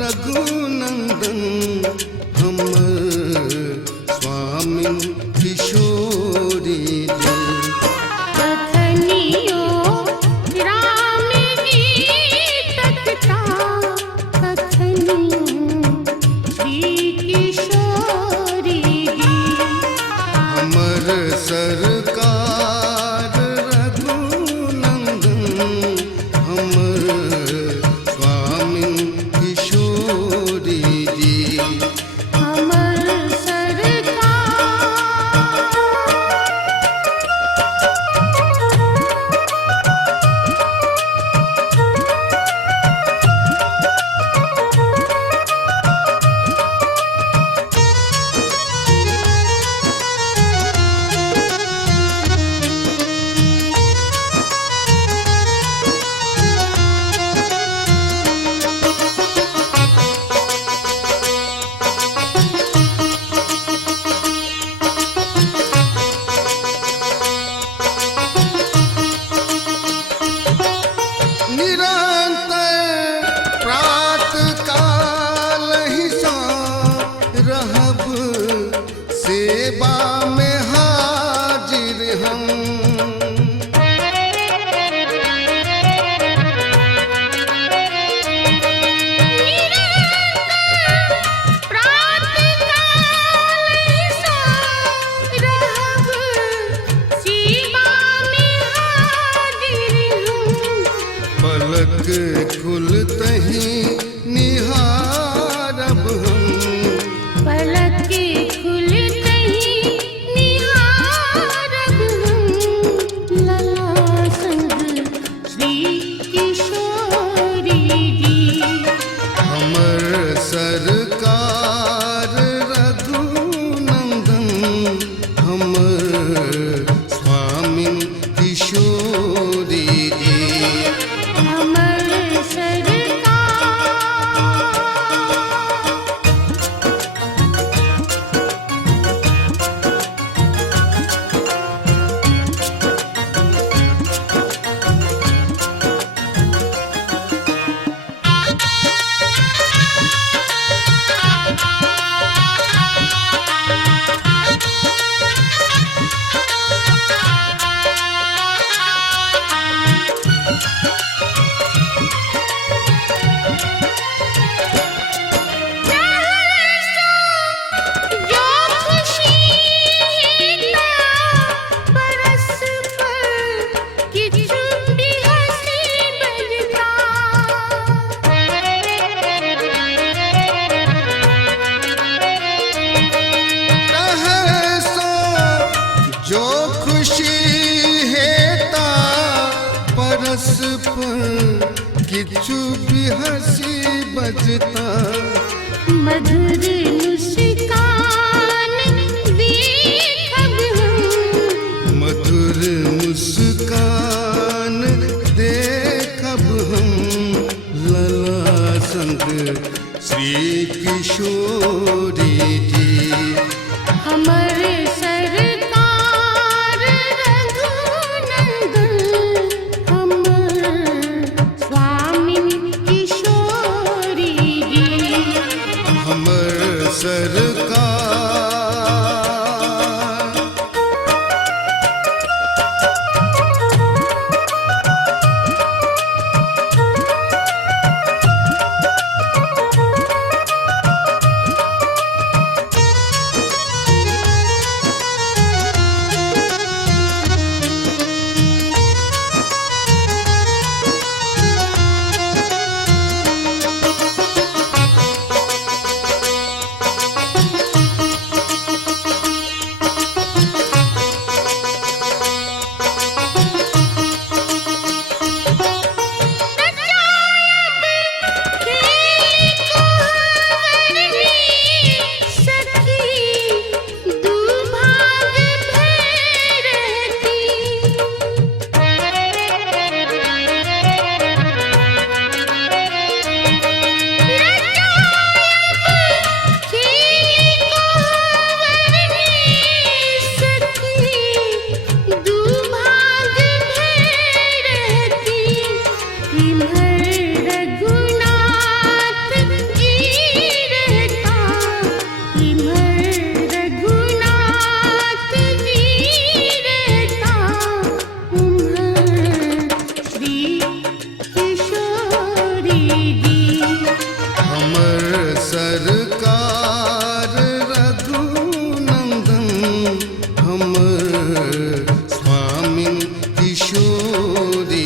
रघुनंदन हमर स्वामी किशोरी जी। कथनियो राम गीत कथा, कथनियो श्री किशोरी जी। हमर सरकार रघुनंदन हमर स्वामी किशोरी जी। हमर सरकार निरंतर प्रातः काल ही सा रहब सेवा में हाजिर हम। पलक खुलते ही निहारब हम। पलक खुलते ही निहारब हम। लला संग श्री किशोरी जी। हमर सरकार रघुनंदन हमर स्वामी किशोरी जी। हमर सरकार जो खुशी ना बरस पर किछु भी हंसी बजता। कहे सो जो खुशी हेता परस पर किछु भी हंसी बजता। मधुर मुस्कान देखब हम। मधुर मुस्कान देखब हम लला संग श्री किशोरी जी। हमर सरकार रघुनंदन हमर स्वामी किशोरी जी। हमर सरकार किशोरी